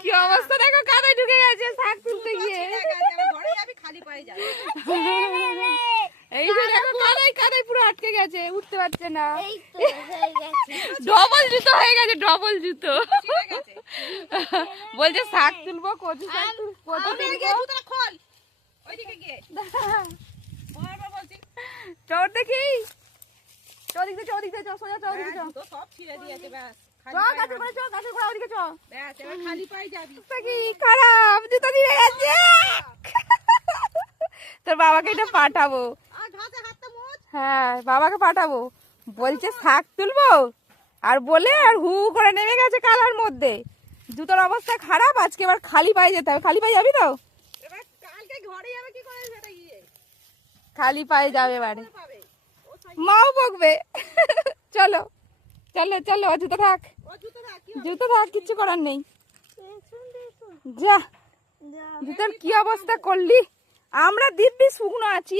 কি অবস্থা দেখো, কাদায় ঢুকে গেছে শাক তুলতে গিয়ে। এই যে দেখো কাদায় কাদায় পুরো আটকে গেছে, উঠতে পারছে না। ডবল জুতো হয়ে গেছে, ডবল জুতো। বলছে শাক তুলবো, কচু শাক তুলবো। চোর দেখি, চৌদিকে চৌদিকে চো, সোজা চৌদিকে চো। খারাপ জুতো দিয়ে গেছে। তোর বাবাকে এটা পাঠাবো। হ্যাঁ বাবাকে পাঠাবো। বলছে শাক তুলবো আর বলে আর হু করে নেমে গেছে কালার মধ্যে। জুতোর অবস্থা খারাপ, আজকে এবার খালি পায়ে যেতে হবে। খালি পায়ে যাবি তো? খালি পায়ে যাবে এবারে, মাও বকবে। চলো চলো চলো, জুতো থাক, জুতো থাক, কিচ্ছু করার নেই। যা জুতোর কি অবস্থা করলি। আমরা দিব্যি শুকনো আছি,